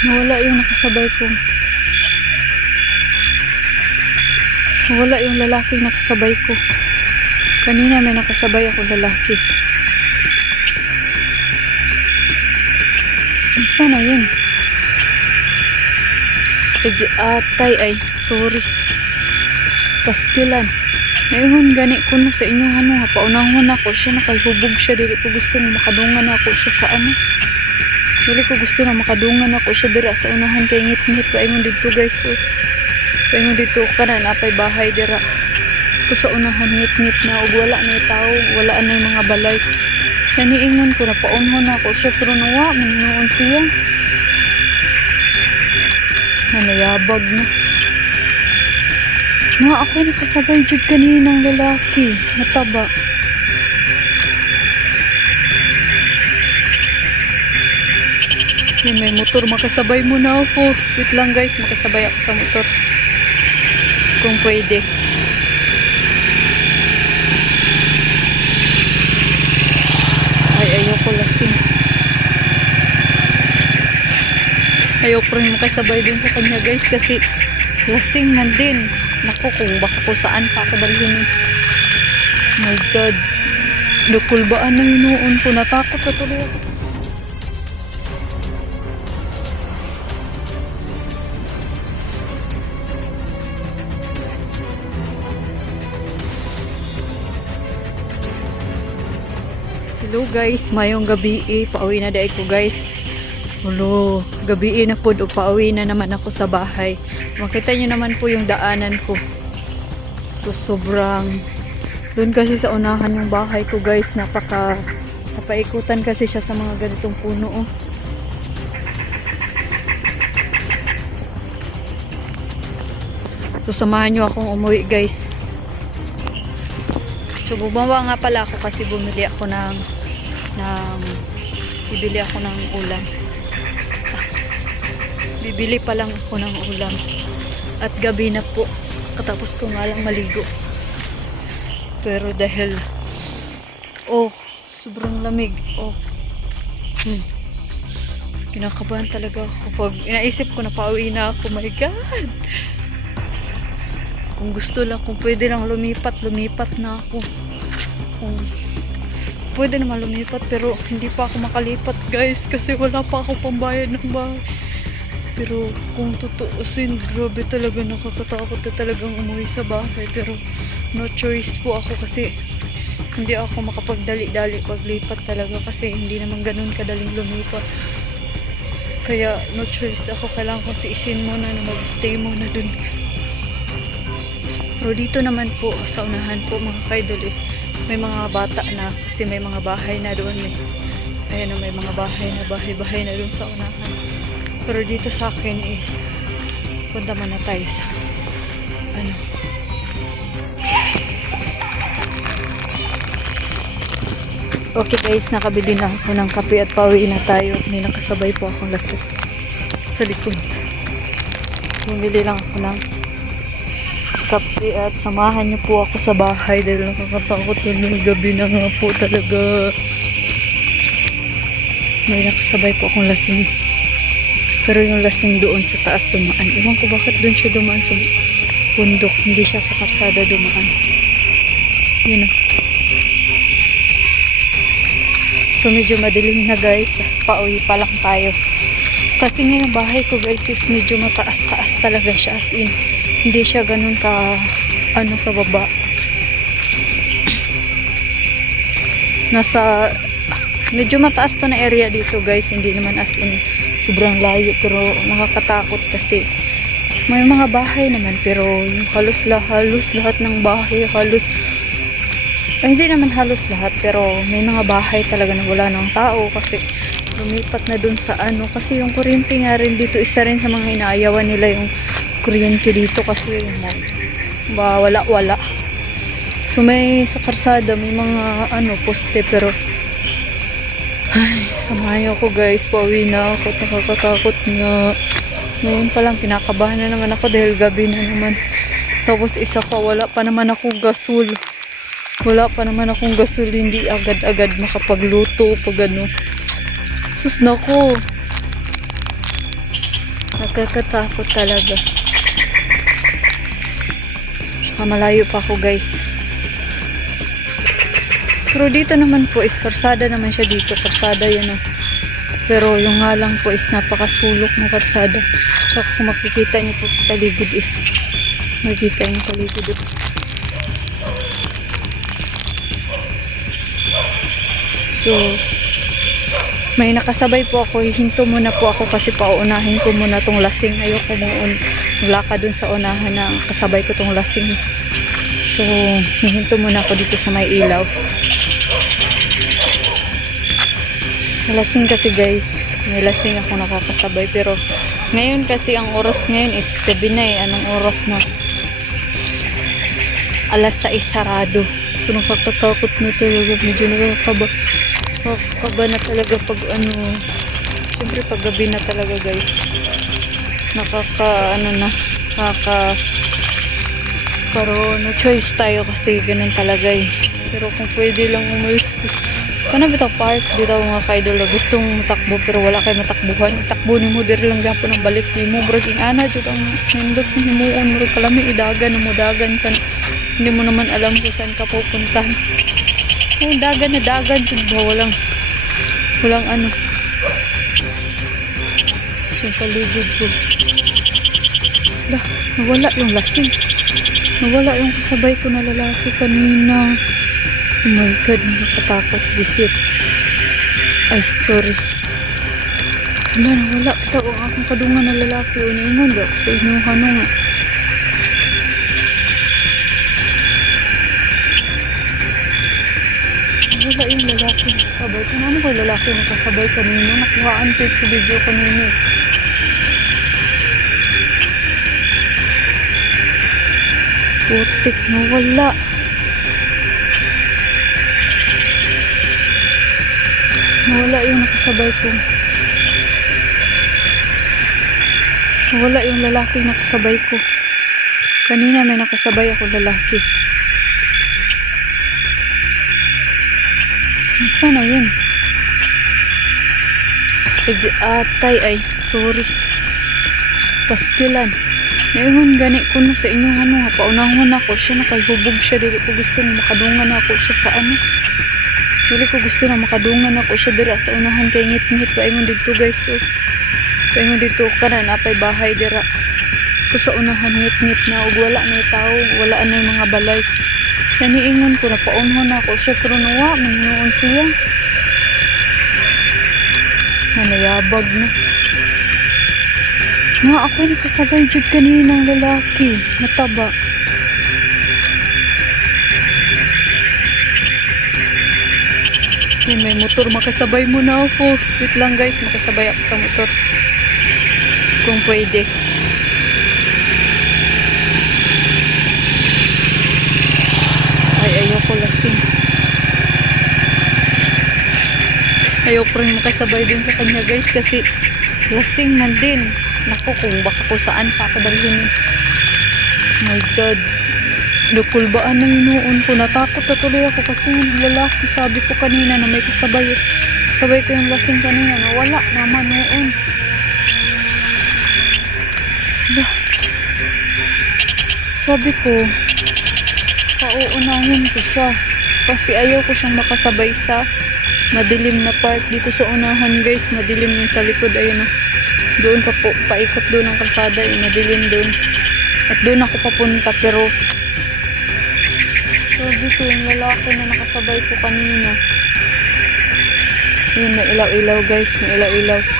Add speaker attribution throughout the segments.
Speaker 1: Nawala yung nakasabay ko. Nawala yung lalaking nakasabay ko. Kanina may nakasabay ako lalaki. Isa na yun. Sige, atay ay, sorry. Pastilan. Naingon gani ko na sa inyo ano, paunahon ako siya, nakahubog siya, dili ko gusto makadungan ako siya sa ano. Dili ko gusto na makadungan ako siya dira sa unahan kay ngit-ngit pa mo dito guys. So, kay mo dito ka na napay bahay dira. Ito sa unahan ngit-ngit na ug wala na tao, wala na mga balay. Kaya niingon ko na paunahon ako siya pero nawa, minuon siya. Nanayabag na. Na ako nakasabay jud kaninang lalaki, mataba. Yan, may motor, makasabay muna ako. Wait lang guys, makasabay ako sa motor. Kung pwede. Ay, ayoko lasing. Ayoko rin makasabay din sa kanya guys kasi lasing man din. Naku, kung baka ko saan pa ako dalhin. My God. Nakulbaan na yun noon ko. Natakot sa tuloy ako. Hello guys, mayong gabi eh. Pauwi na dahil ko guys. Hello, gabi eh na po. Pauwi na naman ako sa bahay. Makita nyo naman po yung daanan ko. So sobrang doon kasi sa unahan ng bahay ko guys. Napaka napaikutan kasi siya sa mga ganitong puno oh. So samahan nyo akong umuwi guys. So bumaba nga pala ako kasi bumili ako ng ng bibili ako ng ulam. Bibili pa lang ako ng ulam. At gabi na po. Katapos ko nga lang maligo. Pero dahil oh, sobrang lamig. Oh. Hmm. Kinakabahan talaga ako pag inaisip ko na pauwi na ako. My God! Kung gusto lang, kung pwede lang lumipat, lumipat na ako. Kung pwede naman lumipat, pero hindi pa ako makalipat, guys, kasi wala pa ako pambayad ng bahay. Pero kung tutuusin, grabe talaga nakakatakot na talagang umuwi sa bahay. Pero no choice po ako kasi hindi ako makapagdali-dali paglipat talaga kasi hindi naman ganun kadaling lumipat. Kaya no choice ako, kailangan kong tiisin muna na mag-stay muna dun. Pero dito naman po sa unahan po mga kaidol is may mga bata na kasi may mga bahay na doon eh. Ayan may mga bahay na bahay-bahay na doon sa unahan. Pero dito sa akin is punta muna tayo sa ano. Okay guys, nakabili na ako ng kape at pauwi na tayo. May nakasabay po akong lasot sa likod. Bumili lang ako ng kape at samahan niyo po ako sa bahay dahil nakakatakot yun yung gabi na nga po talaga. May nakasabay po akong lasing. Pero yung lasing doon sa taas dumaan. Ewan ko bakit doon siya dumaan sa bundok. Hindi siya sa kalsada dumaan. Yun o. So medyo madilim na guys. Pauwi pa lang tayo. Kasi nga yung bahay ko guys is medyo mataas-taas talaga siya. As in, hindi siya ganun ka ano sa baba. Nasa medyo mataas to na area dito guys. Hindi naman as in sobrang layo pero nakakatakot kasi may mga bahay naman pero yung halos, la, halos lahat ng bahay halos ay, hindi naman halos lahat pero may mga bahay talaga na wala ng tao kasi lumipat na dun sa ano kasi yung kuryente nga rin dito isa rin sa mga inaayawan nila yung kuryente dito kasi yung ba wala wala. So may sa karsada may mga ano poste pero ay samahan ako guys. Pauwi na ako. Nakakatakot nga. Ngayon pa lang kinakabahan na naman ako dahil gabi na naman. Tapos isa pa wala pa naman akong gasol. Wala pa naman akong gasol. Hindi agad-agad makapagluto pag ano. Sus nako Nakakatakot talaga. Saka malayo pa ako guys. Pero dito naman po is karsada naman siya dito. Karsada yan oh. Pero yung nga lang po is napakasulok ng karsada. Saka kung makikita niyo po sa paligid is makikita yung paligid. oh. So, may nakasabay po ako. Hihinto muna po ako kasi paunahin ko muna tong lasing. Ayoko mong un- maglakad dun sa unahan na kasabay ko tong lasing. So, hihinto muna ako dito sa may ilaw. Lasing kasi guys, may lasing ako nakakasabay. Pero, ngayon kasi ang oras ngayon is gabi na eh. Anong oras na? Alas 6 sarado. So, nakakatakot na talaga. Medyo nakakaba. Nakakaba na talaga pag ano. Siyempre pag gabi na talaga guys. Nakaka ano na. Nakaka pero no choice tayo kasi ganun talaga eh. Pero kung pwede lang umalis Kana bitaw park bitaw mga kaidol na gustong matakbo pero wala kay matakbuhan. Takbo ni mo diri lang gyapon ang balik ni mo brag ing ana jud ang nindot ni himuon mo kalami idagan mo dagan kan. Hindi mo naman alam kung saan ka pupuntahan. Oh, dagan na dagan jud ba walang walang ano. So paligid ko. Lah, nawala yung lasing. Nawala yung kasabay ko na lalaki kanina. Oh my God, nakakatakot. Visit. Ay, sorry. Wala, nawala. Kita ang aking kadungan na lalaki. Uningon, di ako sa inuhan nga. Wala yung lalaki na kasabay. Kung ano ba yung lalaki na kasabay kanina? Nakuhaan ko sa video kanina. Putik, nawala. Nawala yung nakasabay ko. Nawala yung lalaki nakasabay ko. Kanina may nakasabay ako lalaki. Masa na yun? Sige, atay ay, sorry. Pastilan. Naingon gani ko no sa inyo ano, paunahon ako siya nakahubog siya, dili ko gusto na makadungan ako siya sa ano. Dili ko gusto na makadungan ako siya dira sa unahan kay ngit-ngit pa ingon dito guys. So, kay ingon dito ka na napay bahay dira. Ko sa unahan ngit-ngit na ug wala na yung tao, wala na yung mga balay. Kaya niingon ko na paunahon ako siya pero nawa, maninuon siya. Nanayabag na. Nga ako nakasabay jud kaninang lalaki, mataba. Ay, may motor, makasabay mo na ako. Wait lang guys, makasabay ako sa motor. Kung pwede. Ay, ayoko lasing. Ayoko rin makasabay din sa kanya guys kasi lasing man din. Naku, kung baka kung saan pa ako dalhin. My God. Nakulbaan na yung noon ko. Natakot na tuloy ako kasi yung lalaki sabi ko kanina na may kasabay. Sabay ko yung lasing kanina na wala naman noon. Sabi ko, pauunahin ko siya. Kasi ayaw ko siyang makasabay sa madilim na part dito sa unahan guys. Madilim yung sa likod. Ayun o. Doon pa po, paikot doon ang kalsada. Eh, madilim doon. At doon ako papunta pero sabi ko yung lalaki na nakasabay ko kanina. Yun, may ilaw-ilaw guys. May ilaw-ilaw. Sa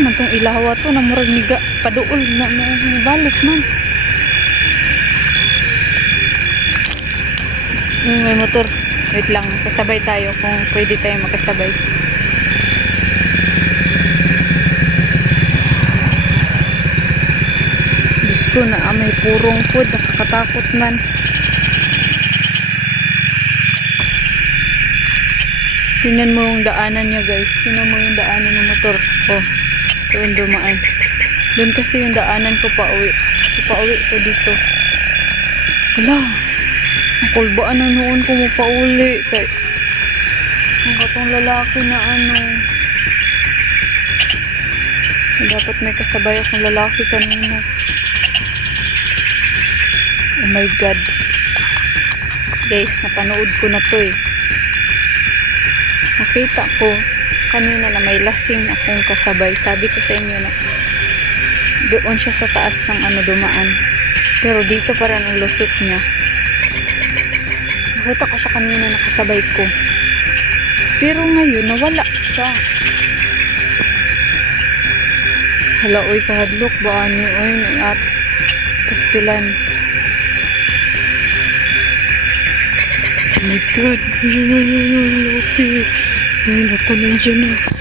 Speaker 1: man tong ilaw to na murag niga paduol na na balik man. Hmm, may motor. Wait lang, kasabay tayo kung pwede tayo makasabay. Ko na ah, may purong food, nakakatakot man. Tingnan mo yung daanan niya guys. Tingnan mo yung daanan ng motor. Oh, doon dumaan. Doon kasi yung daanan ko pa uwi. So, pa uwi ko dito. Wala. Ang kulbaan na noon ko mo pauli. Kay, ang katong lalaki na ano. Dapat may kasabay akong lalaki kanina. Oh my God. Guys, napanood ko na to eh. Nakita ko kanina na may lasing akong kasabay. Sabi ko sa inyo na doon siya sa taas ng ano dumaan. Pero dito para ang lusot niya. Nakita ko siya kanina nakasabay ko. Pero ngayon, nawala siya. Hala, oy, kahadlok ba ni oy, at kastilan. Oh my God, ay, ay, ay, ay, ay, okay. Ay, naku, nandiyan na.